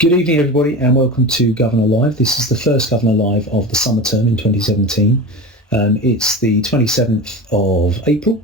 Good evening, everybody, and welcome to Governor Live. This is the first Governor Live of the summer term in 2017. It's the 27th of April.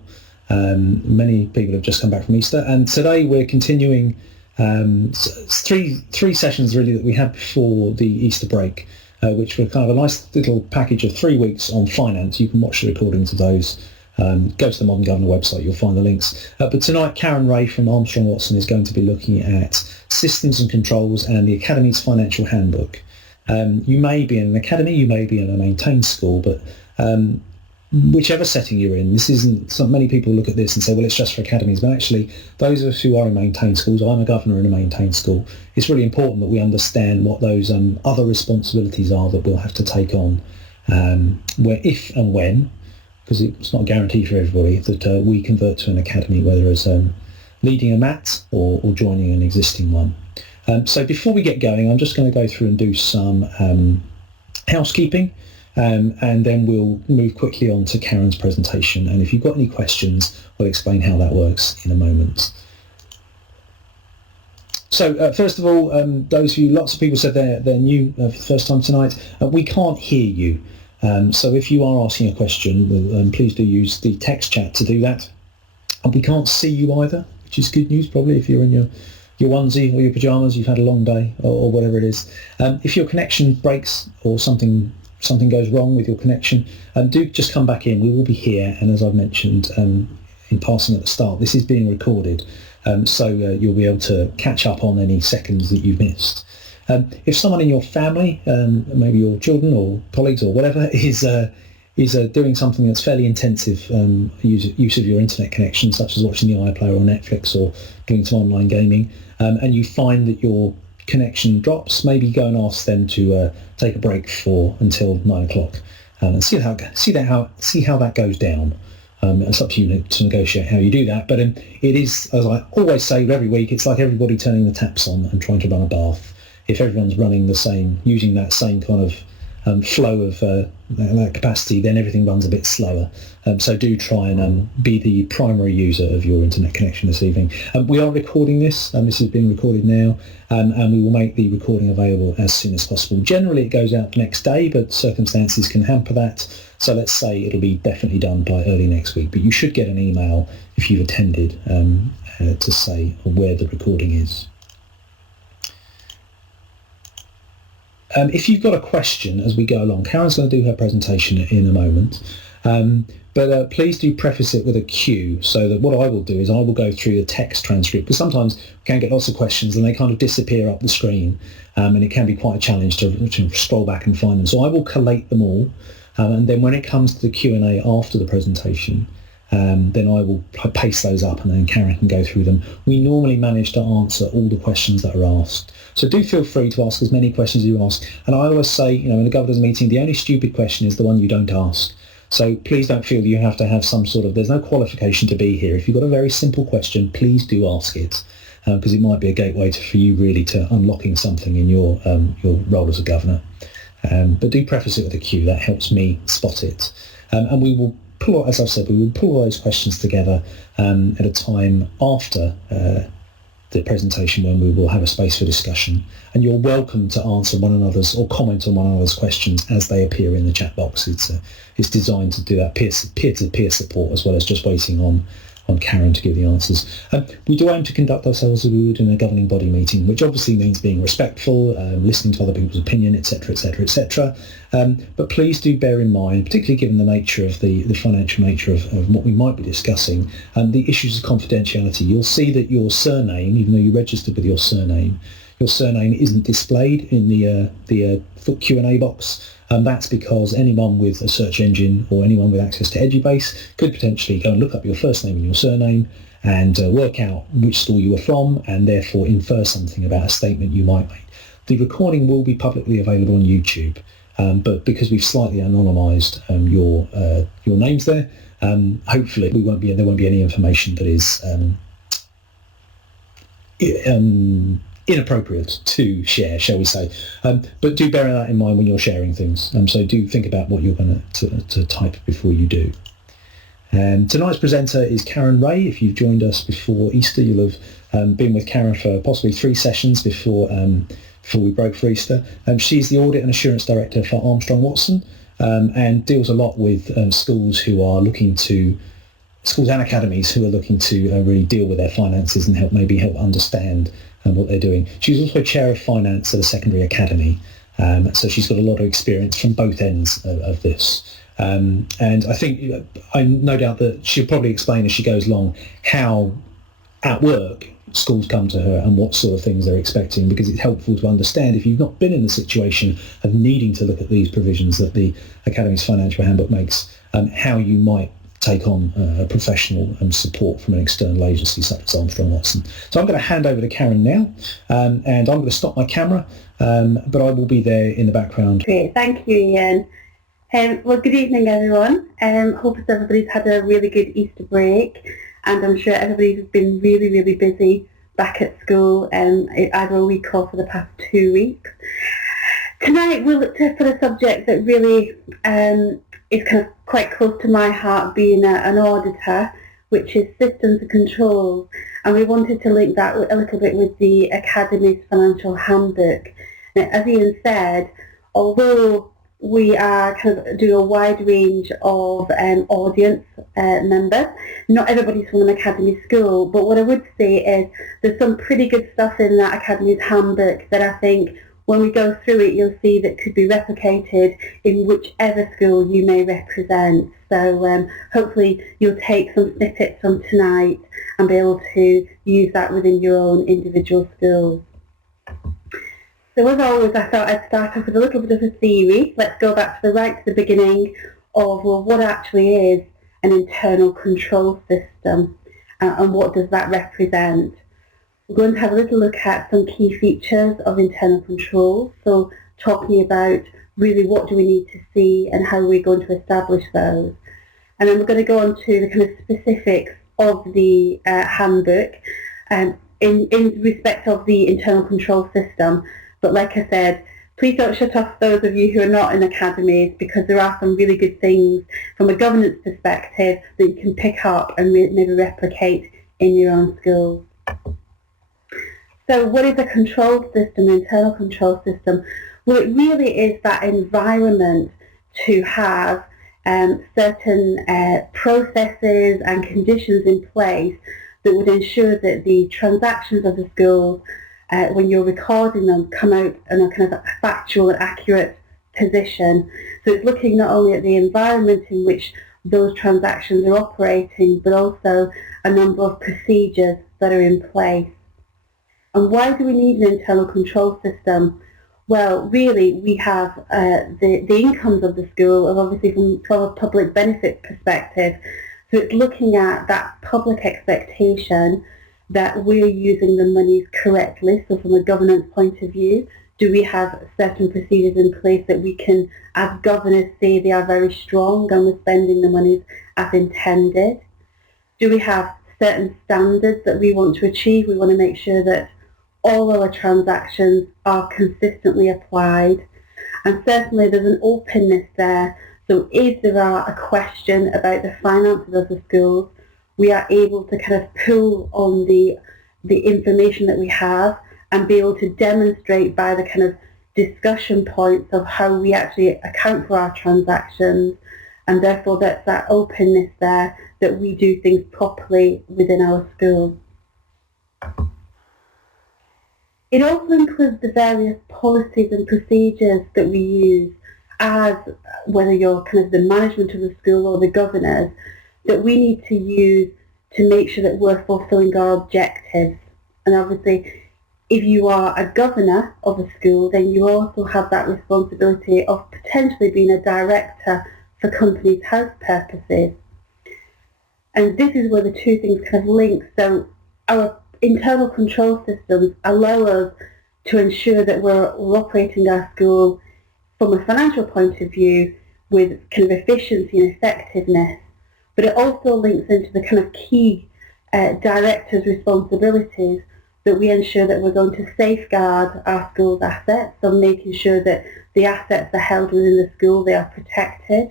Many people have just come back from Easter, and today we're continuing three sessions really that we had before the Easter break, which were kind of a nice little package of 3 weeks on finance. You can watch the recordings of those. Go to the Modern Governor website, you'll find the links. But tonight, Karen Ray from Armstrong Watson is going to be looking at systems and controls and the Academies Financial Handbook. You may be in an academy, you may be in a maintained school, but whichever setting you're in, this isn't, so many people look at this and say, well, it's just for academies, but actually those of us who are in maintained schools, I'm a governor in a maintained school, it's really important that we understand what those other responsibilities are that we'll have to take on, where if and when, because it's not a guarantee for everybody, that we convert to an academy, whether as leading a MAT or joining an existing one. So before we get going, I'm just going to go through and do some housekeeping, and then we'll move quickly on to Karen's presentation. And if you've got any questions, we'll explain how that works in a moment. So first of all, those of you, lots of people said they're new for the first time tonight. We can't hear you. So if you are asking a question, please do use the text chat to do that. And we can't see you either, which is good news probably if you're in your onesie or your pyjamas, you've had a long day or whatever it is. If your connection breaks or something goes wrong with your connection, do just come back in. We will be here, and as I've mentioned in passing at the start, this is being recorded, so you'll be able to catch up on any seconds that you've missed. If someone in your family, maybe your children or colleagues or whatever, is doing something that's fairly intensive use of your internet connection, such as watching the iPlayer or Netflix or doing some online gaming, and you find that your connection drops, maybe go and ask them to take a break until 9 o'clock, and see how that goes down. It's up to you to negotiate how you do that, but it is, as I always say every week, it's like everybody turning the taps on and trying to run a bath. If everyone's running using that same kind of flow of that capacity, then everything runs a bit slower. So do try and be the primary user of your internet connection this evening. We are recording this, and this is being recorded now, and we will make the recording available as soon as possible. Generally it goes out the next day, but circumstances can hamper that. So let's say it'll be definitely done by early next week, but you should get an email if you've attended to say where the recording is. If you've got a question as we go along, Karen's going to do her presentation in a moment, but please do preface it with a Q, so that what I will do is I will go through the text transcript, because sometimes we can get lots of questions and they kind of disappear up the screen, and it can be quite a challenge to scroll back and find them. So I will collate them all, and then when it comes to the Q&A after the presentation, then I will paste those up, and then Karen can go through them. We normally manage to answer all the questions that are asked. So do feel free to ask as many questions as you ask. And I always say, in a governor's meeting, the only stupid question is the one you don't ask. So please don't feel you have to have there's no qualification to be here. If you've got a very simple question, please do ask it, because it might be a gateway for you really to unlocking something in your role as a governor. But do preface it with a Q, that helps me spot it. And we will pull all those questions together at a time after the presentation, when we will have a space for discussion, and you're welcome to answer one another's or comment on one another's questions as they appear in the chat box. It's designed to do that peer-to-peer support, as well as just waiting on Karen to give the answers. We do aim to conduct ourselves as we would in a governing body meeting, which obviously means being respectful, listening to other people's opinion, etc., etc., etc. But please do bear in mind, particularly given the nature of the financial nature of what we might be discussing, and the issues of confidentiality. You'll see that your surname, even though you registered with your surname isn't displayed in the Q&A box. That's because anyone with a search engine or anyone with access to Edubase could potentially go and look up your first name and your surname and work out which school you were from, and therefore infer something about a statement you might make. The recording will be publicly available on YouTube, but because we've slightly anonymised your names there, hopefully there won't be any information that is inappropriate to share, shall we say. But do bear that in mind when you're sharing things. So do think about what you're going to type before you do. Tonight's presenter is Karen Ray. If you've joined us before Easter, you'll have been with Karen for possibly 3 sessions before before we broke for Easter. She's the Audit and Assurance Director for Armstrong Watson, and deals a lot with schools and academies who are looking to really deal with their finances and help understand what they're doing. She's also Chair of Finance at a secondary academy, so she's got a lot of experience from both ends of this. And I think, I no doubt that she'll probably explain as she goes along how at work schools come to her and what sort of things they're expecting, because it's helpful to understand, if you've not been in the situation of needing to look at these provisions that the Academies Financial Handbook makes, how you might take on a professional support from an external agency such as Armstrong Watson. So I'm going to hand over to Karen now, and I'm going to stop my camera, but I will be there in the background. Great, thank you, Ian. Well, good evening, everyone. Hope everybody's had a really good Easter break, and I'm sure everybody's been really, really busy back at school, either a week or for the past 2 weeks. Tonight we'll look for a subject that really is kind of quite close to my heart, being an auditor, which is systems and controls, and we wanted to link that a little bit with the Academies Financial Handbook. Now, as Ian said, although we are kind of doing a wide range of audience members, not everybody's from an academy school, but what I would say is there's some pretty good stuff in that Academies Handbook that I think when we go through it, you'll see that could be replicated in whichever school you may represent. So hopefully you'll take some snippets from tonight and be able to use that within your own individual schools. So as always, I thought I'd start off with a little bit of a theory. Let's go back to the beginning of, well, what actually is an internal control system and what does that represent? We're going to have a little look at some key features of internal control, so talking about really what do we need to see and how we're going to establish those. And then we're going to go on to the kind of specifics of the handbook in respect of the internal control system. But like I said, please don't shut off those of you who are not in academies, because there are some really good things from a governance perspective that you can pick up and maybe replicate in your own schools. So what is a control system, an internal control system? Well, it really is that environment to have certain processes and conditions in place that would ensure that the transactions of the schools, when you're recording them, come out in a kind of factual and accurate position. So it's looking not only at the environment in which those transactions are operating, but also a number of procedures that are in place. And why do we need an internal control system? Well, really, we have the incomes of the school, and obviously from a public benefit perspective. So it's looking at that public expectation that we're using the monies correctly. So from a governance point of view, do we have certain procedures in place that we can, as governors, say they are very strong and we're spending the monies as intended? Do we have certain standards that we want to achieve? We want to make sure that all our transactions are consistently applied, and certainly there's an openness there. So if there are a question about the finances of the schools, we are able to kind of pull on the information that we have and be able to demonstrate by the kind of discussion points of how we actually account for our transactions, and therefore that's that openness there that we do things properly within our school. It also includes the various policies and procedures that we use as, whether you're kind of the management of the school or the governors, that we need to use to make sure that we're fulfilling our objectives. And obviously, if you are a governor of a school, then you also have that responsibility of potentially being a director for companies' house purposes. And this is where the two things kind of link. So our internal control systems allow us to ensure that we're operating our school from a financial point of view with kind of efficiency and effectiveness, but it also links into the kind of key directors' responsibilities, that we ensure that we're going to safeguard our school's assets, so making sure that the assets are held within the school, they are protected.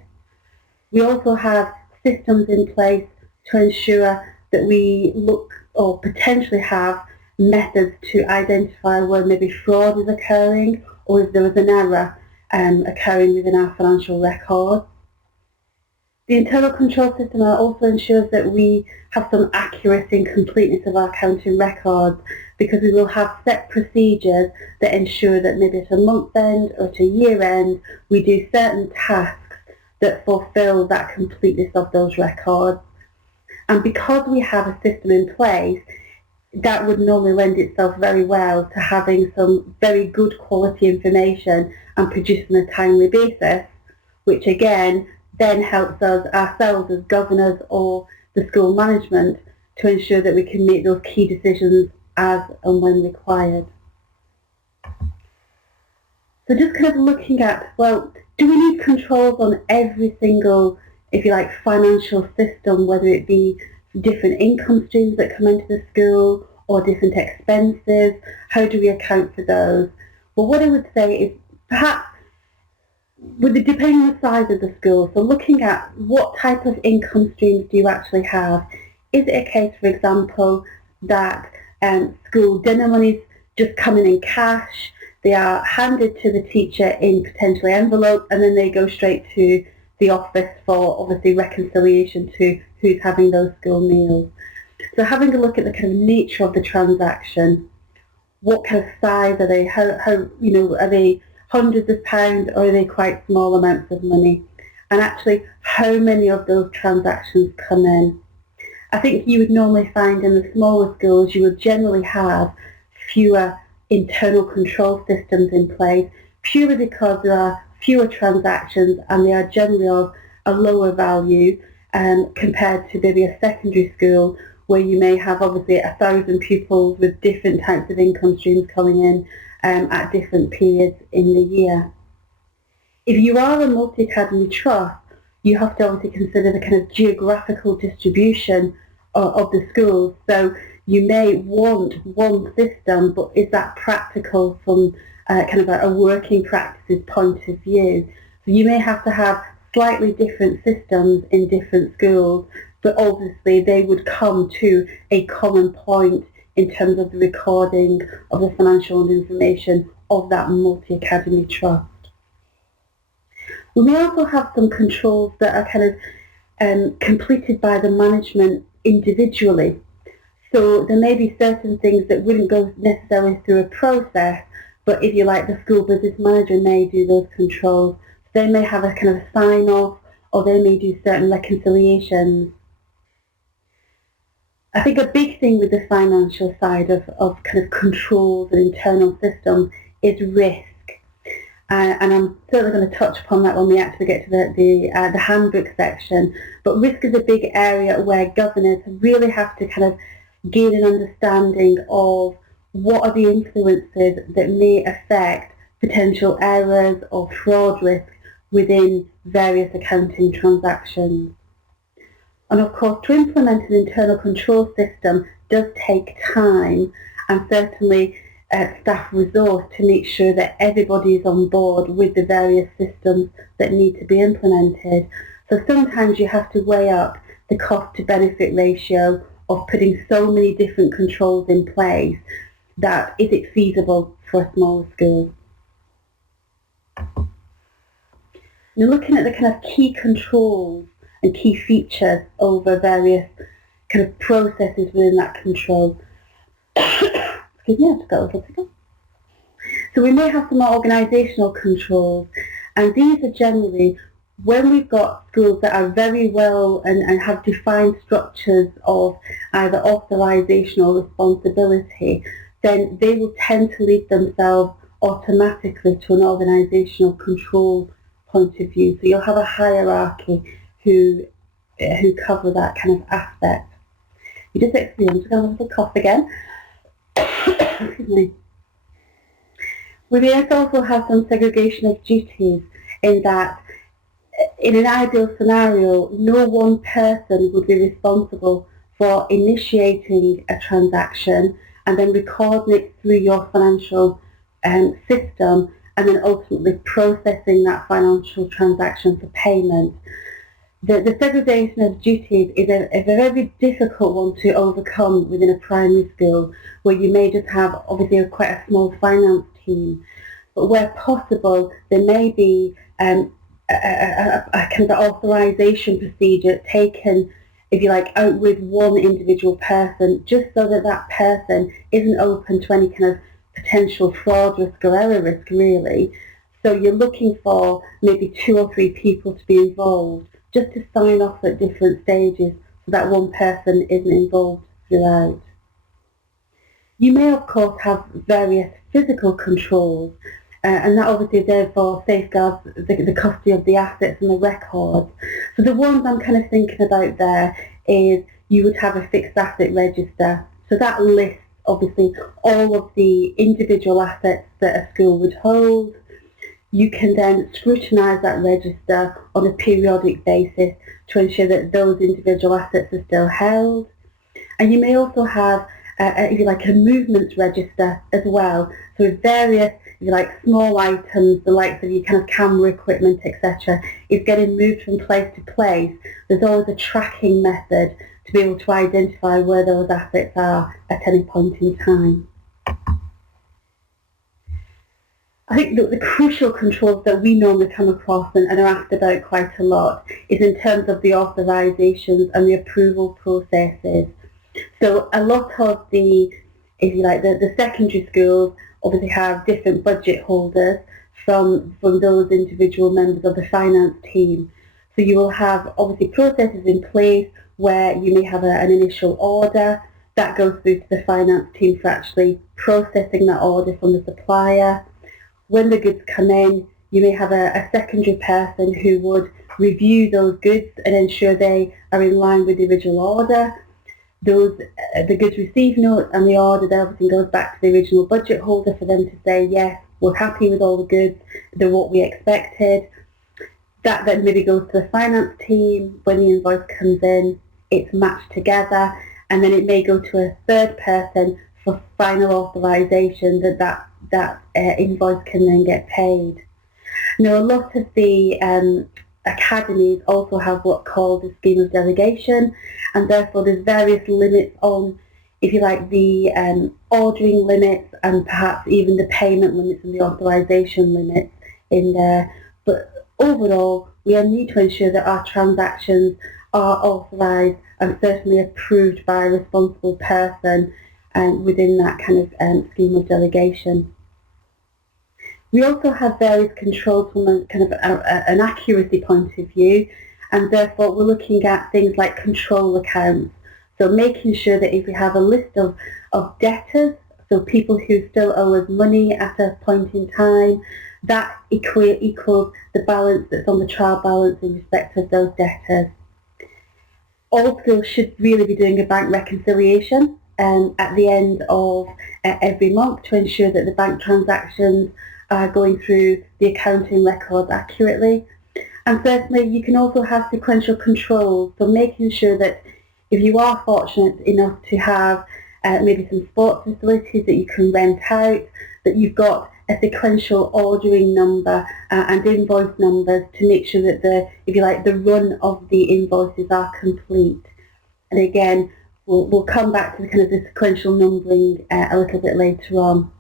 We also have systems in place to ensure that we look or potentially have methods to identify where maybe fraud is occurring or if there was an error occurring within our financial records. The internal control system also ensures that we have some accuracy and completeness of our accounting records, because we will have set procedures that ensure that maybe at a month end or at a year end we do certain tasks that fulfil that completeness of those records. And because we have a system in place, that would normally lend itself very well to having some very good quality information and produced on a timely basis, which again then helps us ourselves as governors or the school management to ensure that we can make those key decisions as and when required. So just kind of looking at, well, do we need controls on every single, if you like, financial system, whether it be different income streams that come into the school or different expenses? How do we account for those? Well, what I would say is perhaps depending on the size of the school, so looking at what type of income streams do you actually have. Is it a case, for example, that school dinner money's just coming in cash, they are handed to the teacher in potentially envelopes, and then they go straight to the office for obviously reconciliation to who's having those school meals? So having a look at the kind of nature of the transaction, what kind of size are they, how are they hundreds of pounds or are they quite small amounts of money, and actually how many of those transactions come in. I think you would normally find in the smaller schools you would generally have fewer internal control systems in place, purely because there are fewer transactions and they are generally of a lower value compared to maybe a secondary school where you may have obviously 1,000 pupils with different types of income streams coming in at different periods in the year. If you are a multi-academy trust, you have to obviously consider the kind of geographical distribution of the schools. So you may want one system, but is that practical from kind of a working practices point of view? So you may have to have slightly different systems in different schools, but obviously they would come to a common point in terms of the recording of the financial information of that multi-academy trust. We may also have some controls that are kind of completed by the management individually. So there may be certain things that wouldn't go necessarily through a process, but if you like, the school business manager may do those controls. They may have a kind of sign-off, or they may do certain reconciliations. I think a big thing with the financial side of kind of controls and internal systems is risk. And I'm certainly going to touch upon that when we actually get to the handbook section. But risk is a big area where governors really have to kind of gain an understanding of what are the influences that may affect potential errors or fraud risk within various accounting transactions. And of course, to implement an internal control system does take time and certainly staff resource to make sure that everybody is on board with the various systems that need to be implemented. So sometimes you have to weigh up the cost to benefit ratio of putting so many different controls in place, that is it feasible for a smaller school. Now looking at the kind of key controls and key features over various kind of processes within that control. Excuse me, I just got a little tickle. So we may have some more organisational controls, and these are generally when we've got schools that are very well and have defined structures of either authorisation or responsibility, then they will tend to lead themselves automatically to an organisational control point of view. So you'll have a hierarchy who cover that kind of aspect. You just excuse me, I'm just going to have a little cough again. Excuse me. We may also have some segregation of duties in that in an ideal scenario, no one person would be responsible for initiating a transaction and then recording it through your financial system and then ultimately processing that financial transaction for payment. the segregation of duties is a very difficult one to overcome within a primary school, where you may just have obviously quite a small finance team, but where possible there may be a kind of authorisation procedure taken, if you like, out with one individual person, just so that that person isn't open to any kind of potential fraud risk or error risk, really. So you're looking for maybe 2 or 3 people to be involved, just to sign off at different stages, so that one person isn't involved throughout. You may, of course, have various physical controls, and that obviously therefore safeguards the custody of the assets and the records. So the ones I'm kind of thinking about there is you would have a fixed asset register. So that lists obviously all of the individual assets that a school would hold. You can then scrutinise that register on a periodic basis to ensure that those individual assets are still held. And you may also have, if you like, a movements register as well. So with various, if you like, small items, the likes of your kind of camera equipment, etc., is getting moved from place to place. There's always a tracking method to be able to identify where those assets are at any point in time. I think that the crucial controls that we normally come across and are asked about quite a lot is in terms of the authorisations and the approval processes. So a lot of the, if you like, the secondary schools obviously have different budget holders from those individual members of the finance team. So you will have obviously processes in place where you may have an initial order that goes through to the finance team for actually processing that order from the supplier. When the goods come in, you may have a secondary person who would review those goods and ensure they are in line with the original order. The goods receive note and the order then obviously goes back to the original budget holder for them to say, yes, we're happy with all the goods, they're what we expected. That then maybe goes to the finance team. When the invoice comes in, it's matched together, and then it may go to a third person for final authorisation that invoice can then get paid. Now, a lot of the academies also have what's called a scheme of delegation, and therefore there's various limits on, if you like, the ordering limits and perhaps even the payment limits and the authorisation limits in there. But overall, we need to ensure that our transactions are authorised and certainly approved by a responsible person within that kind of scheme of delegation. We also have various controls from a kind of an accuracy point of view, and therefore we're looking at things like control accounts. So making sure that if we have a list of debtors, so people who still owe us money at a point in time, that equals the balance that's on the trial balance in respect of those debtors. All schools should really be doing a bank reconciliation at the end of every month to ensure that the bank transactions are going through the accounting records accurately. And certainly you can also have sequential controls, so making sure that if you are fortunate enough to have maybe some sports facilities that you can rent out, that you've got a sequential ordering number and invoice numbers to make sure that if you like, the run of the invoices are complete. And again, we'll come back to the kind of the sequential numbering a little bit later on.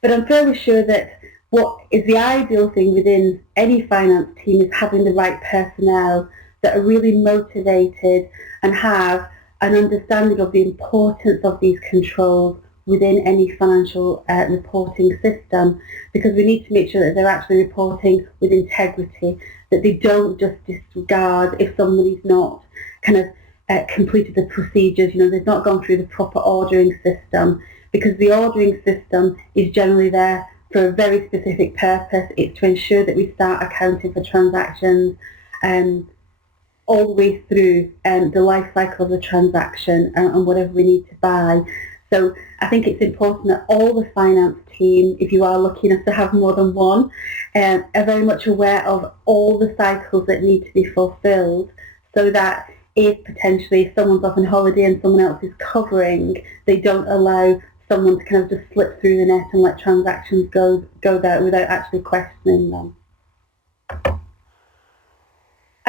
But I'm fairly sure that what is the ideal thing within any finance team is having the right personnel that are really motivated and have an understanding of the importance of these controls within any financial reporting system, because we need to make sure that they're actually reporting with integrity, that they don't just disregard if somebody's not kind of completed the procedures, they've not gone through the proper ordering system, because the ordering system is generally there for a very specific purpose. It's to ensure that we start accounting for transactions all the way through the life cycle of the transaction and whatever we need to buy. So I think it's important that all the finance team, if you are lucky enough to have more than one, are very much aware of all the cycles that need to be fulfilled, so that if potentially someone's off on holiday and someone else is covering, they don't allow someone to kind of just slip through the net and let transactions go there without actually questioning them.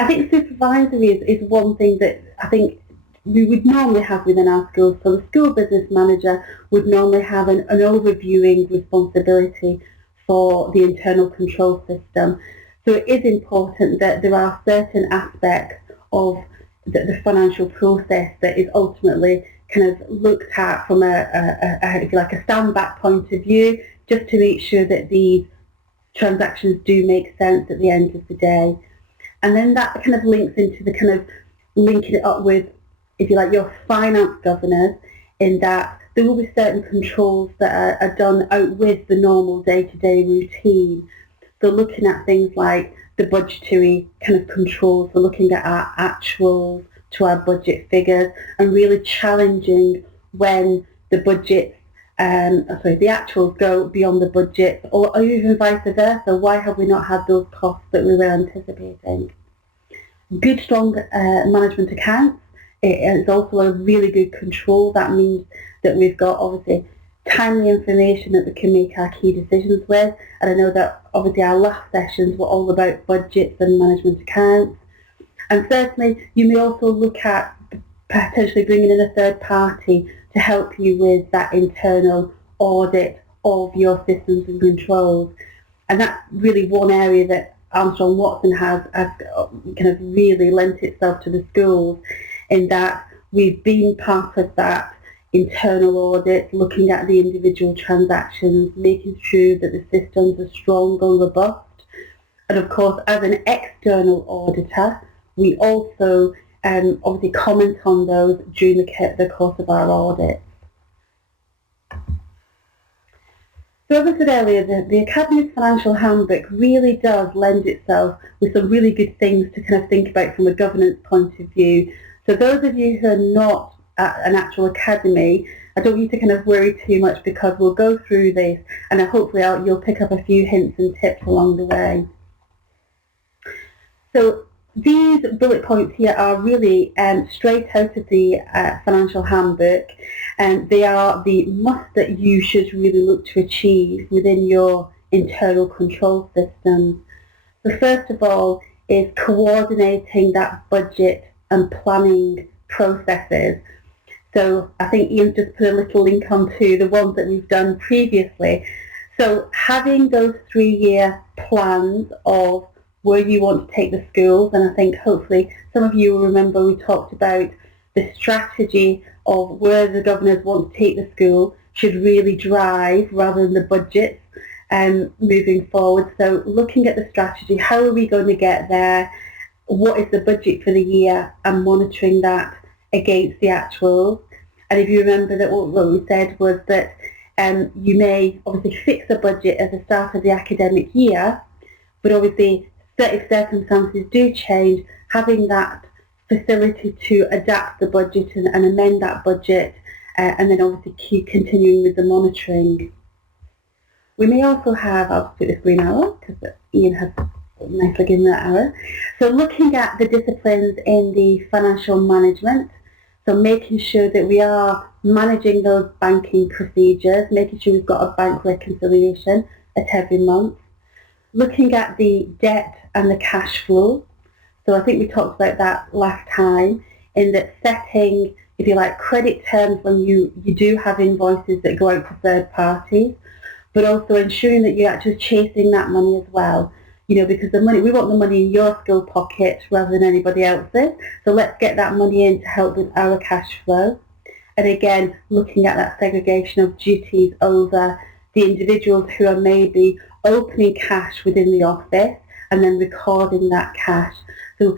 I think supervisory is one thing that I think we would normally have within our schools. So the school business manager would normally have an overviewing responsibility for the internal control system. So it is important that there are certain aspects of the financial process that is ultimately kind of looked at from if you like, a stand back point of view, just to make sure that these transactions do make sense at the end of the day. And then that kind of links into the kind of linking it up with, if you like, your finance governors, in that there will be certain controls that are done out with the normal day-to-day routine. So looking at things like the budgetary kind of controls, so looking at our actuals to our budget figures, and really challenging when the budgets, the actuals go beyond the budget, or even vice versa. Why have we not had those costs that we were anticipating? Good, strong management accounts. It is also a really good control. That means that we've got obviously timely information that we can make our key decisions with. And I know that obviously our last sessions were all about budgets and management accounts. And certainly you may also look at potentially bringing in a third party to help you with that internal audit of your systems and controls. And that's really one area that Armstrong Watson has kind of really lent itself to the schools, in that we've been part of that internal audit, looking at the individual transactions, making sure that the systems are strong and robust. And of course, as an external auditor, we also obviously comment on those during the course of our audit. So as I said earlier, the Academies Financial Handbook really does lend itself with some really good things to kind of think about from a governance point of view. So those of you who are not at an actual academy, I don't want you to kind of worry too much, because we'll go through this and hopefully you'll pick up a few hints and tips along the way. So these bullet points here are really straight out of the Financial Handbook, and they are the must that you should really look to achieve within your internal control system. So first of all is coordinating that budget and planning processes. So I think Ian's just put a little link onto the ones that we've done previously. So having those 3-year plans of where you want to take the schools, and I think hopefully some of you will remember we talked about the strategy of where the governors want to take the school should really drive rather than the budgets moving forward. So looking at the strategy, how are we going to get there? What is the budget for the year, and monitoring that against the actuals. And if you remember that what we said was that you may obviously fix a budget at the start of the academic year, but obviously if circumstances do change, having that facility to adapt the budget and amend that budget, and then obviously keep continuing with the monitoring. We may also have, I'll put this green arrow because Ian has nicely given that arrow. So looking at the disciplines in the financial management, so making sure that we are managing those banking procedures, making sure we've got a bank reconciliation at every month. Looking at the debt and the cash flow. So I think we talked about that last time, in that setting, if you like, credit terms when you do have invoices that go out to third parties, but also ensuring that you're actually chasing that money as well. You know, because the money, we want the money in your school pocket rather than anybody else's. So let's get that money in to help with our cash flow. And again, looking at that segregation of duties over the individuals who are maybe opening cash within the office and then recording that cash. So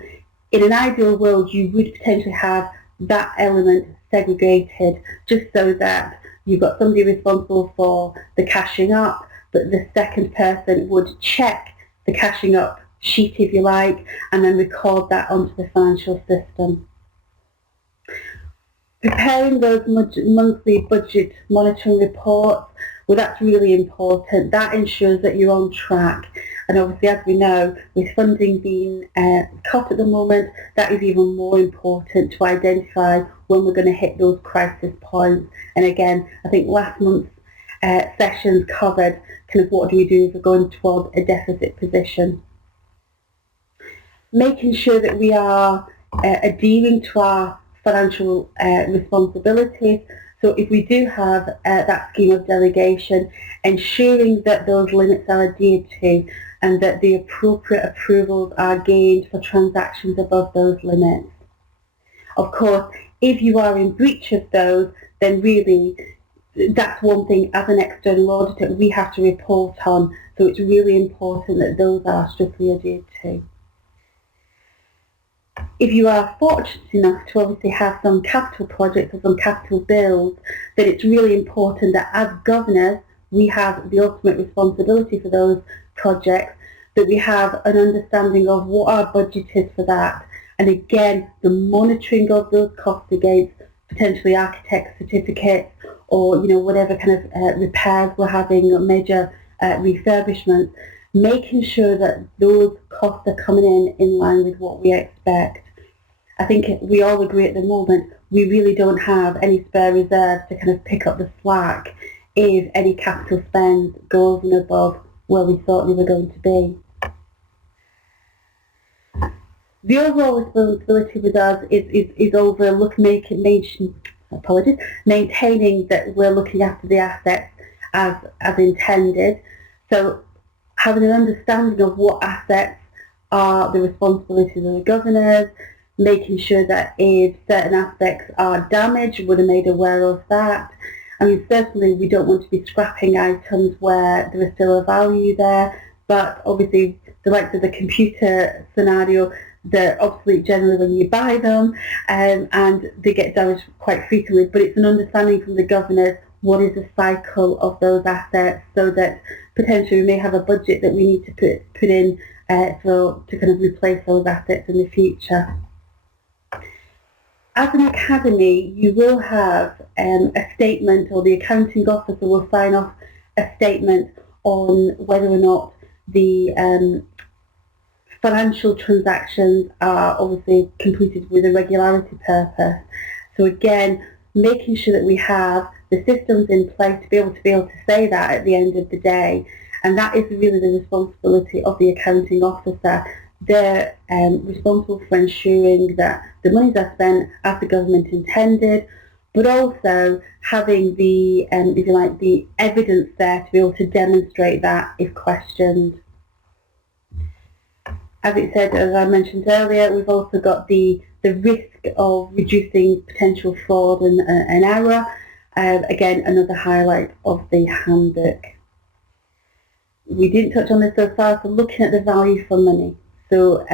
in an ideal world, you would potentially have that element segregated, just so that you've got somebody responsible for the cashing up, but the second person would check the cashing up sheet, if you like, and then record that onto the financial system. Preparing those monthly budget monitoring reports, well, that's really important. That ensures that you're on track. And obviously, as we know, with funding being cut at the moment, that is even more important to identify when we're going to hit those crisis points. And again, I think last month's sessions covered kind of what do we do if we're going towards a deficit position. making sure that we are adhering to our financial responsibilities. So if we do have that scheme of delegation, ensuring that those limits are adhered to and that the appropriate approvals are gained for transactions above those limits. Of course, if you are in breach of those, then really that's one thing as an external auditor we have to report on. So it's really important that those are strictly adhered to. If you are fortunate enough to obviously have some capital projects or some capital bills, then it's really important that as governors we have the ultimate responsibility for those projects, that we have an understanding of what our budget is for that, and again the monitoring of those costs against potentially architect certificates or whatever kind of repairs we're having or major refurbishments, making sure that those costs are coming in line with what we expect. I think we all agree at the moment we really don't have any spare reserves to kind of pick up the slack if any capital spend goes and above where we thought they were going to be. The overall responsibility with us is over maintaining that we're looking after the assets as intended. So having an understanding of what assets are the responsibilities of the governors, making sure that if certain aspects are damaged, we're made aware of that. I mean, certainly we don't want to be scrapping items where there is still a value there, but obviously the likes of the computer scenario, they're obsolete generally when you buy them, and they get damaged quite frequently, but it's an understanding from the governors what is the cycle of those assets, so that potentially we may have a budget that we need to put in to kind of replace those assets in the future. As an academy, you will have a statement, or the accounting officer will sign off a statement on whether or not the financial transactions are obviously completed with a regularity purpose. So again, making sure that we have the systems in place to be able to say that at the end of the day, and that is really the responsibility of the accounting officer. They're responsible for ensuring that the monies are spent as the government intended, but also having the, if you like, the evidence there to be able to demonstrate that if questioned. As it said, as I mentioned earlier, we've also got the risk of reducing potential fraud and error. Again, another highlight of the handbook. We didn't touch on this so far, so looking at the value for money. So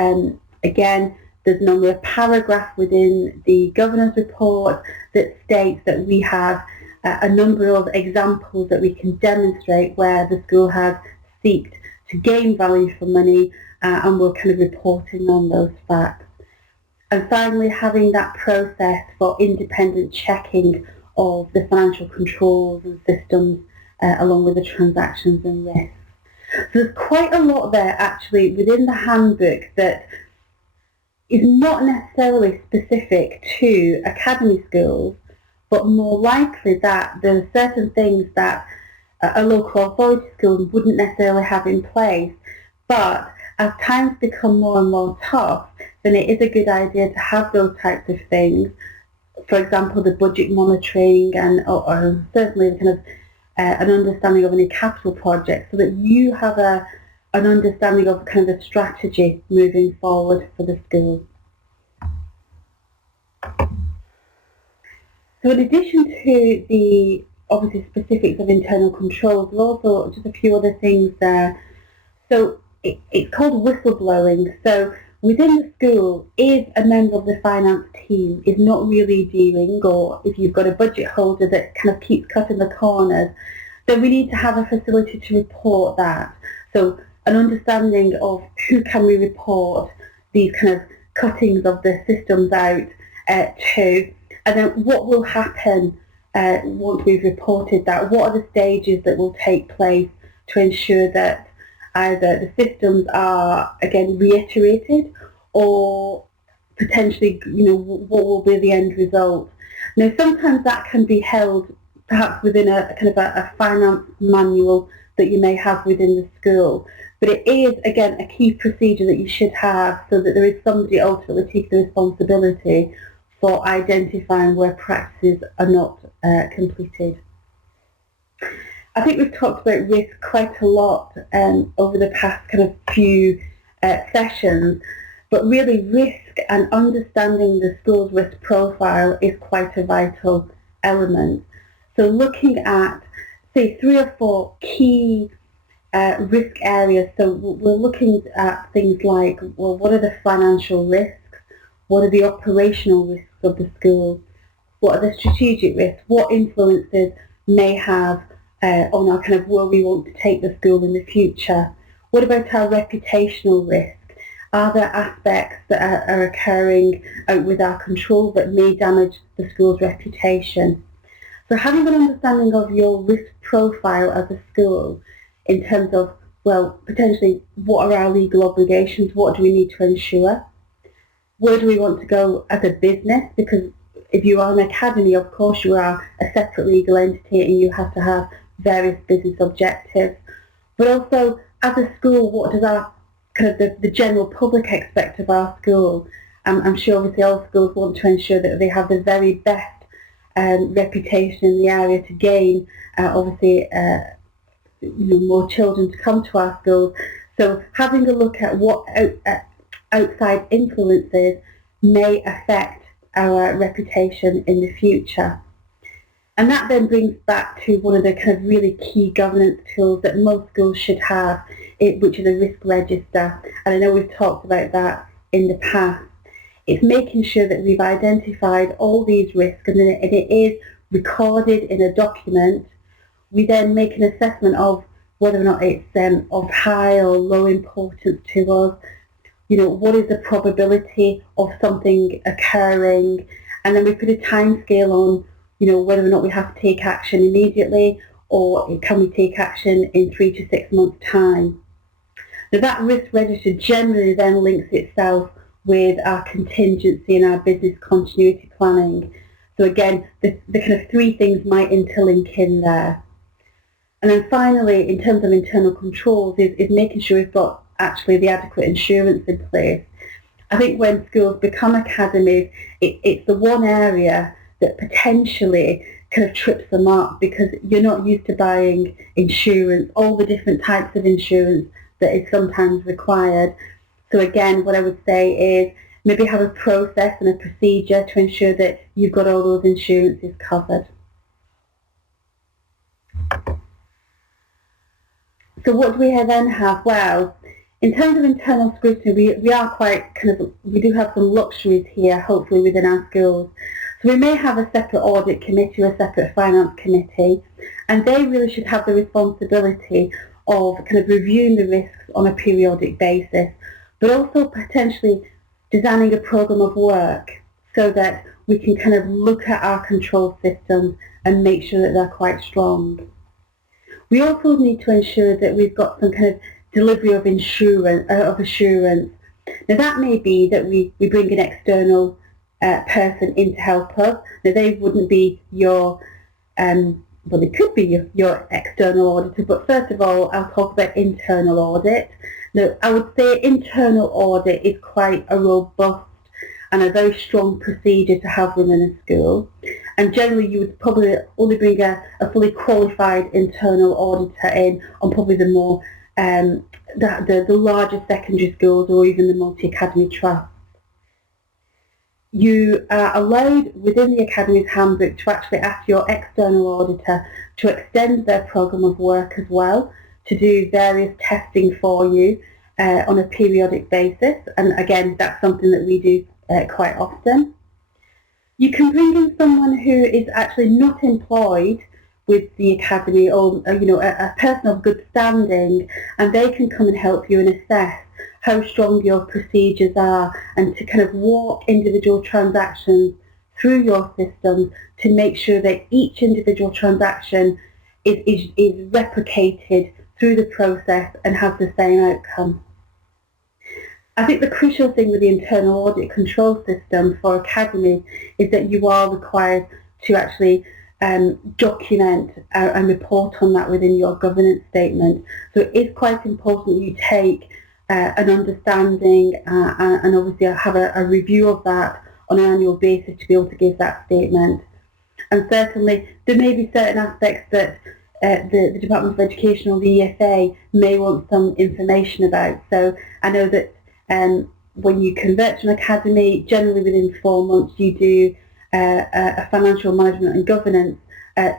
again, there's a number of paragraphs within the governor's report that states that we have a number of examples that we can demonstrate where the school has sought to gain value for money, and we're kind of reporting on those facts. And finally, having that process for independent checking of the financial controls and systems along with the transactions and risks. So there's quite a lot there actually within the handbook that is not necessarily specific to academy schools, but more likely that there are certain things that a local authority school wouldn't necessarily have in place. But as times become more and more tough, then it is a good idea to have those types of things. For example, the budget monitoring and or certainly kind of an understanding of any capital projects, so that you have an understanding of kind of a strategy moving forward for the school. So in addition to the obviously specifics of internal controls, there are also just a few other things there. So it's called whistleblowing. So within the school, if a member of the finance team is not really dealing, or if you've got a budget holder that kind of keeps cutting the corners, then we need to have a facility to report that. So an understanding of who can we report these kind of cuttings of the systems out to, and then what will happen once we've reported that. What are the stages that will take place to ensure that either the systems are again reiterated, or potentially, what will be the end result. Now, sometimes that can be held perhaps within a kind of a finance manual that you may have within the school. But it is, again, a key procedure that you should have so that there is somebody ultimately taking the responsibility for identifying where practices are not completed. I think we've talked about risk quite a lot over the past kind of few sessions, but really risk and understanding the school's risk profile is quite a vital element. So looking at, say, 3 or 4 key risk areas. So we're looking at things like, well, what are the financial risks? What are the operational risks of the school? What are the strategic risks? What influences may have on our kind of where we want to take the school in the future? What about our reputational risk? Are there aspects that are occurring out with our control that may damage the school's reputation? So having an understanding of your risk profile as a school in terms of, well, potentially what are our legal obligations, what do we need to ensure, where do we want to go as a business, because if you are an academy, of course you are a separate legal entity and you have to have various business objectives, but also as a school, what does our kind of the general public expect of our school? I'm sure obviously all schools want to ensure that they have the very best reputation in the area to gain obviously more children to come to our schools. So having a look at what outside influences may affect our reputation in the future. And that then brings back to one of the kind of really key governance tools that most schools should have, which is a risk register. And I know we've talked about that in the past. It's making sure that we've identified all these risks and it is recorded in a document. We then make an assessment of whether or not it's of high or low importance to us. You know, what is the probability of something occurring? And then we put a time scale on, you know, whether or not we have to take action immediately or can we take action in 3 to 6 months' time. Now that risk register generally then links itself with our contingency and our business continuity planning. So again, the kind of 3 things might interlink in there. And then finally, in terms of internal controls, is making sure we've got actually the adequate insurance in place. I think when schools become academies, it's the one area that potentially kind of trips them up because you're not used to buying insurance, all the different types of insurance that is sometimes required. So again, what I would say is maybe have a process and a procedure to ensure that you've got all those insurances covered. So what do we then have? Well, in terms of internal scrutiny, we are quite we do have some luxuries here, hopefully, within our schools. So we may have a separate audit committee or a separate finance committee, and they really should have the responsibility of kind of reviewing the risks on a periodic basis, but also potentially designing a program of work so that we can kind of look at our control systems and make sure that they're quite strong. We also need to ensure that we've got some kind of delivery of assurance. Now that may be that we bring an external person in to help us. Now they wouldn't be your, well they could be your external auditor, but first of all I'll talk about internal audit. Now I would say internal audit is quite a robust and a very strong procedure to have within a school. And generally you would probably only bring a fully qualified internal auditor in on probably the more the larger secondary schools or even the multi-academy trusts. You are allowed within the Academies Handbook to actually ask your external auditor to extend their programme of work as well, to do various testing for you on a periodic basis. And again, that's something that we do quite often. You can bring in someone who is actually not employed with the academy or a person of good standing, and they can come and help you and assess how strong your procedures are and to kind of walk individual transactions through your systems to make sure that each individual transaction is replicated through the process and has the same outcome. I think the crucial thing with the internal audit control system for academies is that you are required to actually document and report on that within your governance statement. So it is quite important you take an understanding and obviously have a review of that on an annual basis to be able to give that statement. And certainly there may be certain aspects that the Department of Education or the EFA may want some information about. So I know that when you convert to an academy, generally within 4 months you do a financial management and governance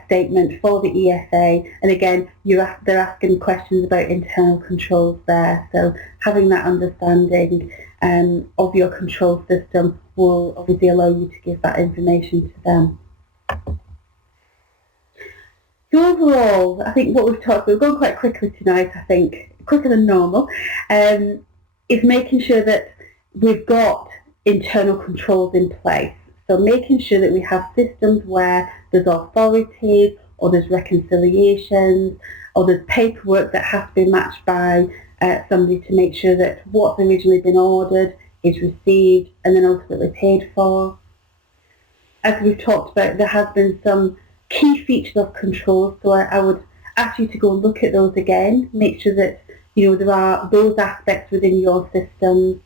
statement for the EFA, and again they're asking questions about internal controls there. So having that understanding of your control system will obviously allow you to give that information to them. So overall, I think what we've talked about, we've gone quite quickly tonight, I think, quicker than normal, is making sure that we've got internal controls in place. So making sure that we have systems where there's authorities, or there's reconciliations, or there's paperwork that has to be matched by somebody to make sure that what's originally been ordered is received and then ultimately paid for. As we've talked about, there has been some key features of control, so I would ask you to go and look at those again, make sure that there are those aspects within your systems,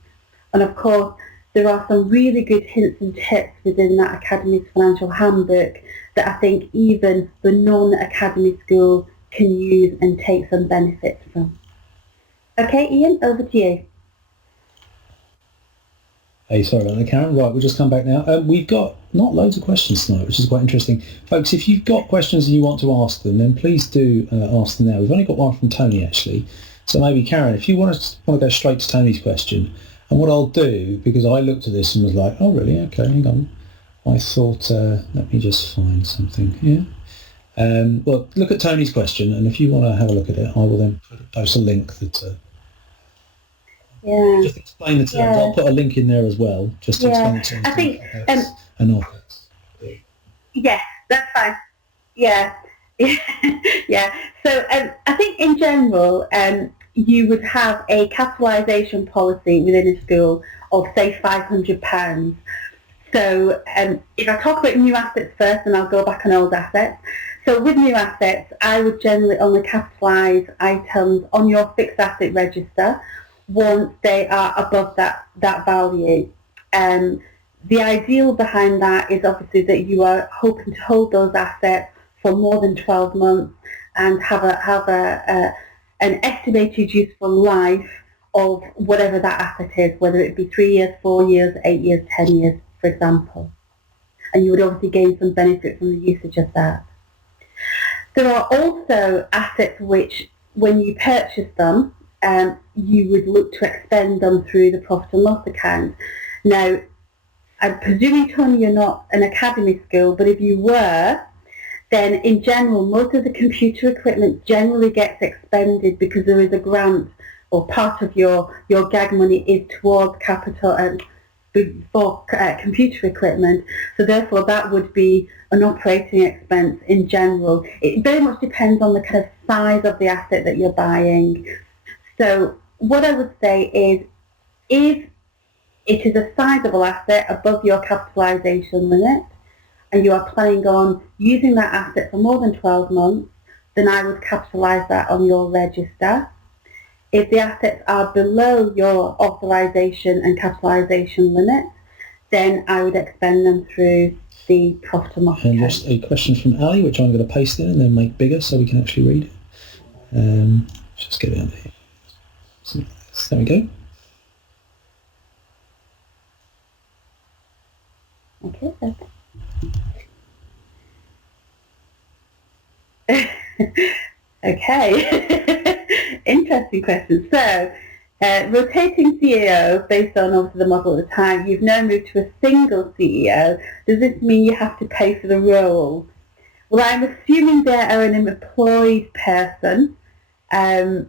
and of course there are some really good hints and tips within that Academies Financial Handbook that I think even the non-academy school can use and take some benefits from. Okay, Ian, over to you. Hey, sorry about that, Karen. Right, we'll just come back now. We've got not loads of questions tonight, which is quite interesting. Folks, if you've got questions and you want to ask them, then please do ask them now. We've only got one from Tony, actually. So maybe, Karen, if you want to go straight to Tony's question, and what I'll do, because I looked at this and was like, oh, really? Okay, hang on. I thought, let me just find something here. Well, look at Tony's question, and if you want to have a look at it, I will then post a link that... just explain the terms. Yeah. I'll put a link in there as well, just to explain the terms. I think... and offers. Yeah, that's fine. Yeah. Yeah. So I think in general, you would have a capitalisation policy within a school of, say, £500. So if I talk about new assets first, and I'll go back on old assets. So with new assets, I would generally only capitalise items on your fixed asset register once they are above that value. The ideal behind that is obviously that you are hoping to hold those assets for more than 12 months and have an estimated useful life of whatever that asset is, whether it be 3 years, 4 years, 8 years, 10 years, for example. And you would obviously gain some benefit from the usage of that. There are also assets which, when you purchase them, you would look to expend them through the profit and loss account. Now, I'm presuming, Tony, you're not an academy school, but if you were, then in general, most of the computer equipment generally gets expended because there is a grant, or part of your GAG money is towards capital and for computer equipment. So therefore, that would be an operating expense in general. It very much depends on the kind of size of the asset that you're buying. So what I would say is, if it is a sizable asset above your capitalisation limit, and you are planning on using that asset for more than 12 months, then I would capitalise that on your register. If the assets are below your authorisation and capitalisation limit, then I would expend them through the profit and loss account. And just a question from Ali, which I'm going to paste in and then make bigger so we can actually read it. Just get it under here. So, there we go. Okay. Okay. Interesting question. So, rotating CEO, based on obviously the model at the time, you've now moved to a single CEO. Does this mean you have to pay for the role? Well, I'm assuming they are an employed person, as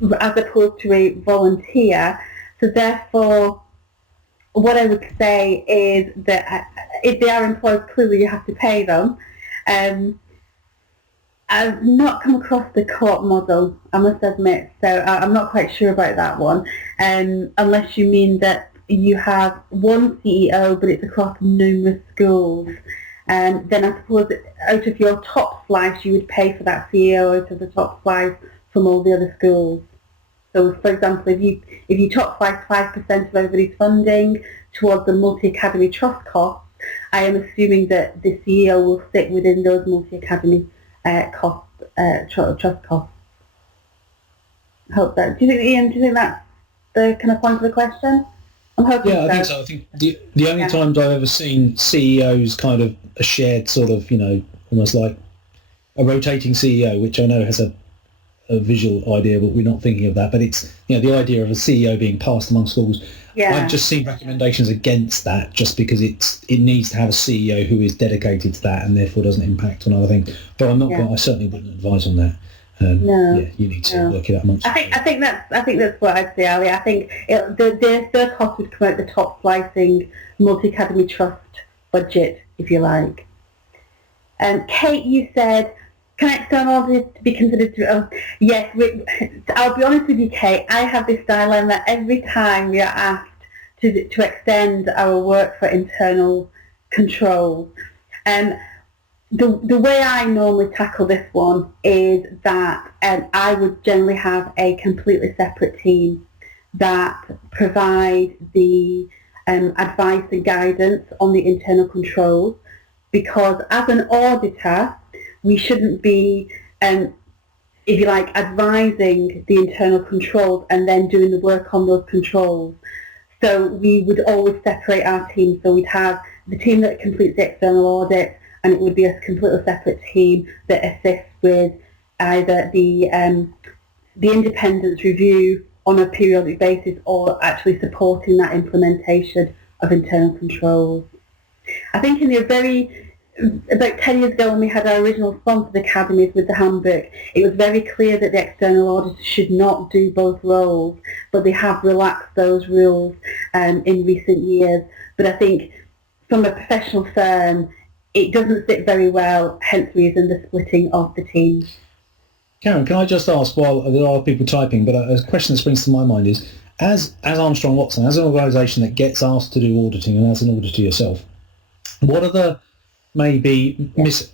opposed to a volunteer. So therefore, what I would say is that if they are employed, clearly you have to pay them. I've not come across the court model, I must admit, so I'm not quite sure about that one, unless you mean that you have one CEO but it's across numerous schools. then I suppose out of your top slice you would pay for that CEO out of the top slice from all the other schools. So, for example, if you top slice 5% of everybody's funding towards the multi-academy trust costs, I am assuming that the CEO will sit within those multi-academy trust costs. I hope that. Do you think, Ian? Do you think that's the kind of point of the question? I'm hoping. Yeah, I think so. I think the only times I've ever seen CEOs kind of a shared sort of, almost like a rotating CEO, which I know has a visual idea, but we're not thinking of that. But it's, the idea of a CEO being passed among schools. Yeah. I've just seen recommendations against that, just because it needs to have a CEO who is dedicated to that and therefore doesn't impact on other things. But I certainly wouldn't advise on that. No. Yeah, you need to work it out amongst. I think that's what I'd say, Ali. I think the cost would come out the top slicing multi-academy trust budget, if you like. Kate, you said, can external auditors be considered to? Yes. I'll be honest with you, Kate. I have this dilemma every time we are asked to extend our work for internal control. The way I normally tackle this one is that I would generally have a completely separate team that provide the advice and guidance on the internal controls, because as an auditor, we shouldn't be, if you like, advising the internal controls and then doing the work on those controls. So we would always separate our teams. So we'd have the team that completes the external audit, and it would be a completely separate team that assists with either the independence review on a periodic basis or actually supporting that implementation of internal controls. I think about 10 years ago when we had our original sponsored academies with the handbook, it was very clear that the external auditor should not do both roles, but they have relaxed those rules in recent years. But I think from a professional firm, it doesn't sit very well, hence reason the splitting of the teams. Karen, can I just ask, while there are people typing, but a question that springs to my mind is, as Armstrong Watson, as an organisation that gets asked to do auditing, and as an auditor yourself, what are the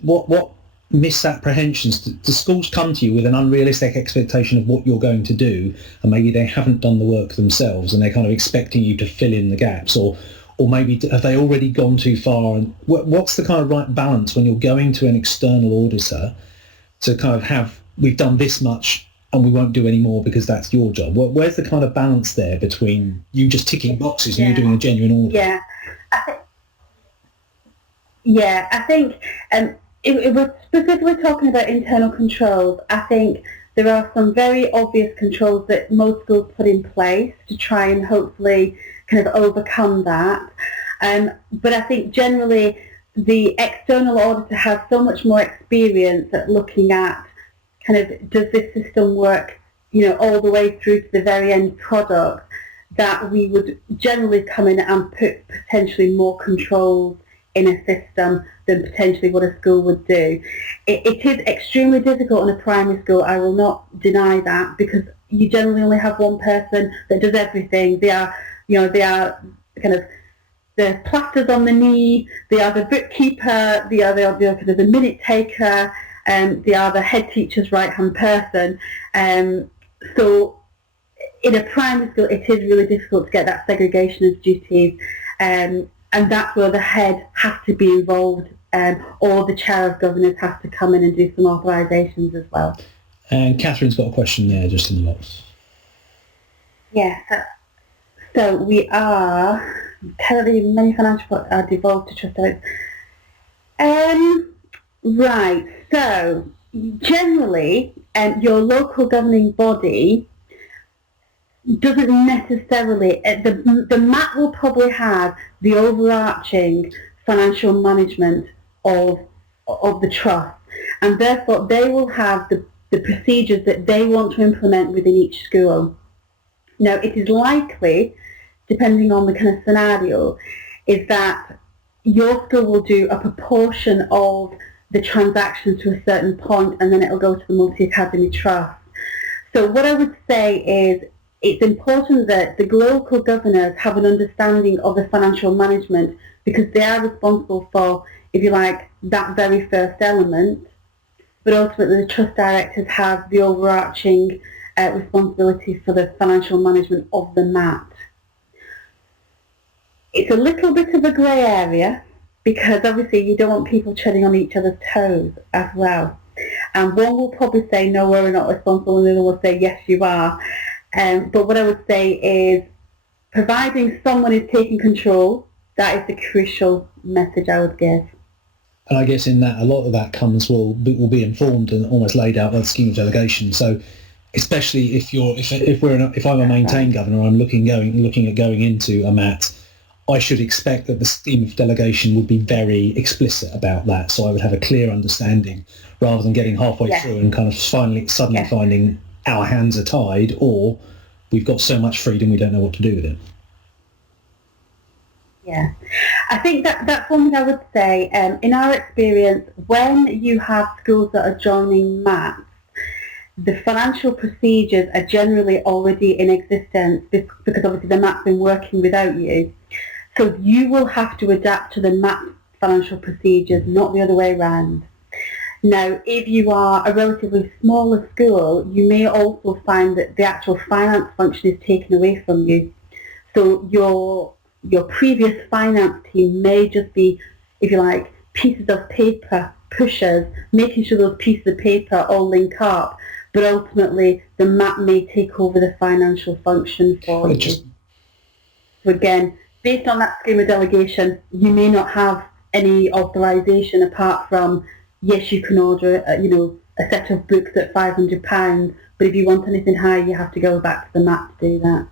what misapprehensions? Do schools come to you with an unrealistic expectation of what you're going to do, and maybe they haven't done the work themselves and they're kind of expecting you to fill in the gaps, or maybe have they already gone too far? And what's the kind of right balance when you're going to an external auditor to kind of have, we've done this much and we won't do any more because that's your job? Where's the kind of balance there between you just ticking boxes and you doing a genuine audit? I think if we're specifically talking about internal controls, I think there are some very obvious controls that most schools put in place to try and hopefully kind of overcome that. But I think generally the external auditor has so much more experience at looking at kind of, does this system work, all the way through to the very end product, that we would generally come in and put potentially more controls in a system than potentially what a school would do. It is extremely difficult in a primary school, I will not deny that, because you generally only have one person that does everything. They are kind of the plasters on the knee, they are the bookkeeper, they are kind of the minute taker, they are the head teacher's right-hand person. So in a primary school, it is really difficult to get that segregation of duties. And that's where the head has to be involved, or the chair of governors has to come in and do some authorisations as well. And Catherine's got a question there just in the box. Yes. So we are currently, many financial are devolved to trust owners. Right. So generally, your local governing body doesn't necessarily, the MAT will probably have the overarching financial management of the trust, and therefore they will have the procedures that they want to implement within each school. Now, it is likely, depending on the kind of scenario, is that your school will do a proportion of the transactions to a certain point, and then it will go to the multi-academy trust. So what I would say is, it's important that the local governors have an understanding of the financial management, because they are responsible for if you like, that very first element, but ultimately the trust directors have the overarching responsibility for the financial management of the MAT. It's a little bit of a grey area because obviously you don't want people treading on each other's toes as well. And one will probably say, no, we're not responsible, and the other will say, yes, you are. But what I would say is, providing someone is taking control, that is the crucial message I would give. And I guess in that, a lot of that will be informed and almost laid out by the scheme of delegation. So, especially if I'm a maintained governor, I'm looking at going into a MAT, I should expect that the scheme of delegation would be very explicit about that. So I would have a clear understanding, rather than getting halfway through and kind of suddenly finding our hands are tied, or we've got so much freedom we don't know what to do with it. Yeah, I think that's one thing I would say. In our experience, when you have schools that are joining MATs, the financial procedures are generally already in existence because obviously the MAT's been working without you. So you will have to adapt to the MAT financial procedures, not the other way around. Now, if you are a relatively smaller school, you may also find that the actual finance function is taken away from you. So your previous finance team may just be, if you like, pieces of paper pushers, making sure those pieces of paper all link up, but ultimately the MAT may take over the financial function for you. So again, based on that scheme of delegation, you may not have any authorisation apart from, yes, you can order a set of books at £500, but if you want anything higher, you have to go back to the MAT to do that.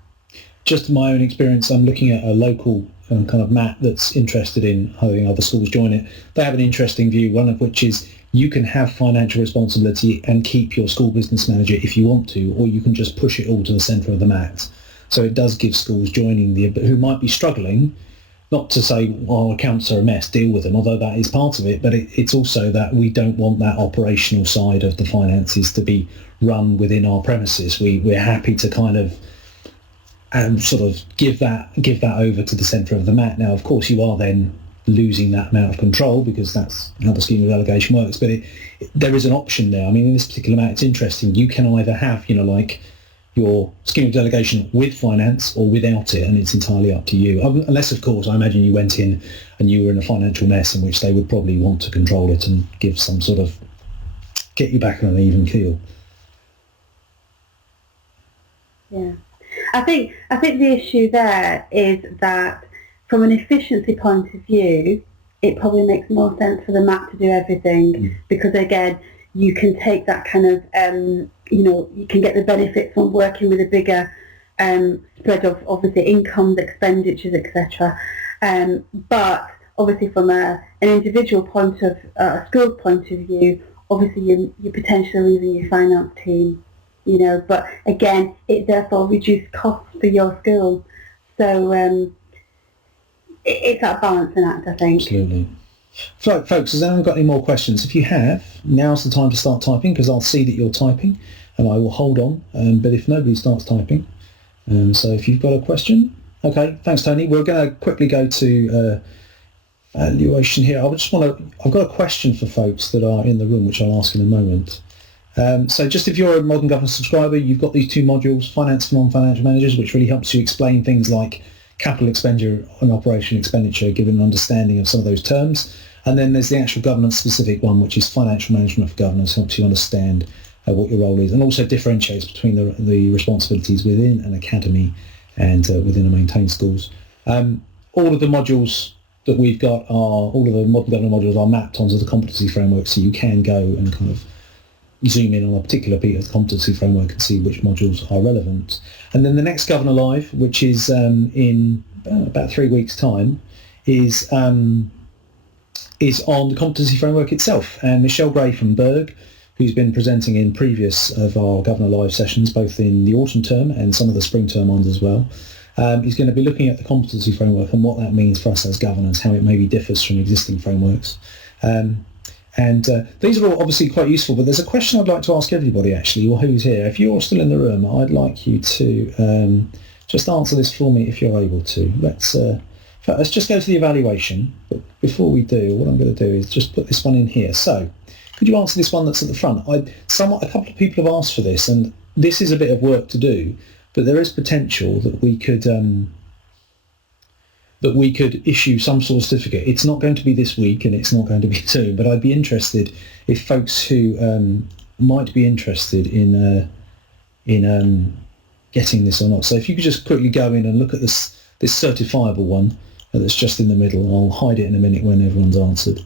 Just in my own experience, I'm looking at a local kind of MAT that's interested in having other schools join it. They have an interesting view, one of which is you can have financial responsibility and keep your school business manager if you want to, or you can just push it all to the centre of the MAT. So it does give schools joining who might be struggling, not to say, oh, accounts are a mess, deal with them, although that is part of it, but it's also that we don't want that operational side of the finances to be run within our premises. We're happy to kind of sort of give that over to the centre of the MAT. Now, of course, you are then losing that amount of control because that's how the scheme of delegation works, but there is an option there. I mean, in this particular MAT, it's interesting. You can either have, like your scheme of delegation with finance or without it, and it's entirely up to you. Unless, of course, I imagine you went in and you were in a financial mess in which they would probably want to control it and give some sort of, get you back on an even keel. Yeah. I think the issue there is that from an efficiency point of view, it probably makes more sense for the MAT to do everything because, again, you can take that kind of, you can get the benefits from working with a bigger spread of, obviously, incomes, expenditures, etc. But obviously from an individual point of, a school's point of view, obviously you're potentially losing your finance team, but again, it therefore reduces costs for your school. So it's that balancing act, I think. Absolutely. So, folks, has anyone got any more questions? If you have, now's the time to start typing because I'll see that you're typing and I will hold on. But if nobody starts typing, so if you've got a question, okay, thanks, Tony. We're going to quickly go to valuation here. I've got a question for folks that are in the room, which I'll ask in a moment. So just if you're a Modern Governance subscriber, you've got these two modules, Finance for Non-Financial Managers, which really helps you explain things like capital expenditure and operational expenditure, giving an understanding of some of those terms. And then there's the actual governance-specific one, which is Financial Management for Governance, helps you understand what your role is, and also differentiates between the responsibilities within an academy and within a maintained schools. All of the modules that we've got all of the Modern Governance modules are mapped onto the competency framework, so you can go and kind of zoom in on a particular piece of the competency framework and see which modules are relevant. And then the next Governor Live, which is in about 3 weeks' time, is on the competency framework itself. And Michelle Gray from Berg, who's been presenting in previous of our Governor Live sessions, both in the autumn term and some of the spring term ones as well, is going to be looking at the competency framework and what that means for us as governors, how it maybe differs from existing frameworks. And these are all obviously quite useful, but there's a question I'd like to ask everybody actually, or who's here. If you're still in the room, I'd like you to just answer this for me if you're able to. Let's let's just go to the evaluation. But before we do, what I'm going to do is just put this one in here. So, could you answer this one that's at the front? A couple of people have asked for this, and this is a bit of work to do, but there is potential that we could issue some sort of certificate. It's not going to be this week, and it's not going to be soon, but I'd be interested if folks who might be interested in getting this or not. So if you could just quickly go in and look at this certifiable one that's just in the middle. I'll hide it in a minute when everyone's answered.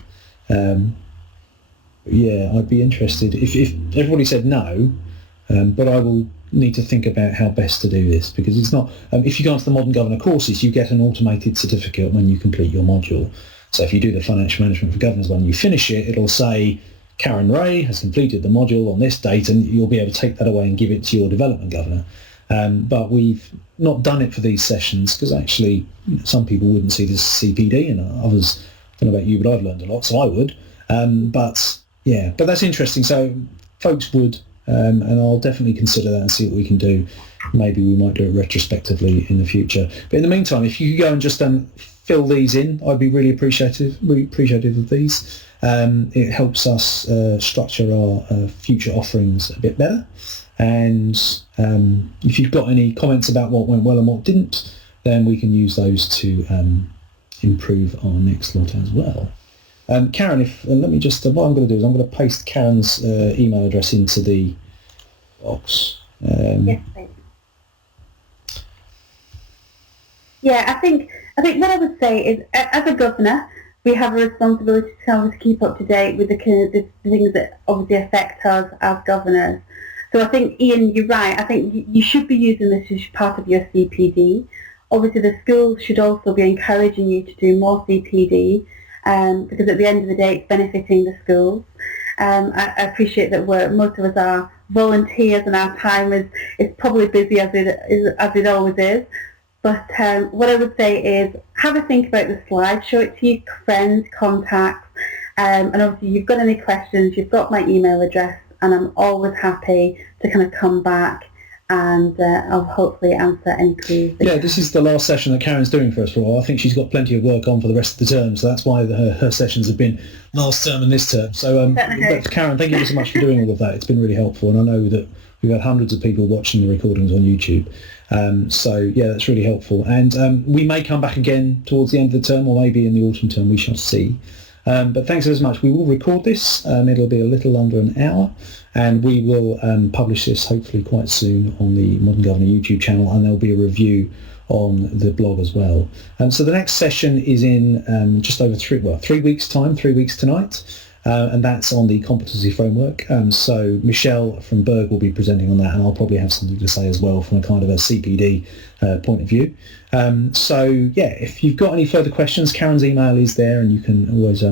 Yeah, I'd be interested if everybody said no, but I will need to think about how best to do this, because it's not, if you go onto the Modern Governor courses, you get an automated certificate when you complete your module. So if you do the Financial Management for Governors one, you finish it, it'll say Karen Ray has completed the module on this date, and you'll be able to take that away and give it to your Development Governor. But we've not done it for these sessions because actually some people wouldn't see this as CPD, and others, I don't know about you, but I've learned a lot, so I would. But that's interesting. So folks would, and I'll definitely consider that and see what we can do. Maybe we might do it retrospectively in the future. But in the meantime, if you could go and just fill these in, I'd be really appreciative of these. It helps us structure our future offerings a bit better. And if you've got any comments about what went well and what didn't, then we can use those to improve our next lot as well. Karen, let me just, what I'm going to do is I'm going to paste Karen's email address into the box. Yes, please. Yeah, I think what I would say is, as a governor, we have a responsibility to keep up to date with the things that obviously affect us as governors. So I think, Ian, you're right. I think you should be using this as part of your CPD. Obviously, the schools should also be encouraging you to do more CPD, because at the end of the day, it's benefiting the schools. I appreciate that most of us are volunteers, and our time is probably busy as it always is. But what I would say is have a think about the slide, show it to your friends, contacts, and obviously you've got any questions, you've got my email address, and I'm always happy to kind of come back and I'll hopefully answer any queries. Yeah, this is the last session that Karen's doing for us for a while. I think she's got plenty of work on for the rest of the term, so that's why her sessions have been last term and this term. So but Karen, thank you so much for doing all of that. It's been really helpful, and I know that we've had hundreds of people watching the recordings on YouTube. So yeah, that's really helpful. And we may come back again towards the end of the term, or maybe in the autumn term, we shall see. But thanks so much. We will record this. It'll be a little under an hour, and we will publish this hopefully quite soon on the Modern Governor YouTube channel, and there'll be a review on the blog as well. So the next session is in just over 3 weeks' time, 3 weeks tonight, and that's on the competency framework. So Michelle from Berg will be presenting on that, and I'll probably have something to say as well from a kind of a CPD point of view. So yeah, if you've got any further questions, Karen's email is there, and you can always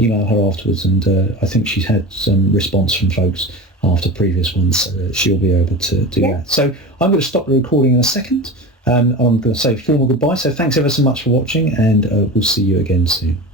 email her afterwards, and I think she's had some response from folks after previous ones, so she'll be able to do that. So I'm going to stop the recording in a second. I'm going to say formal goodbye, so thanks ever so much for watching, and we'll see you again soon.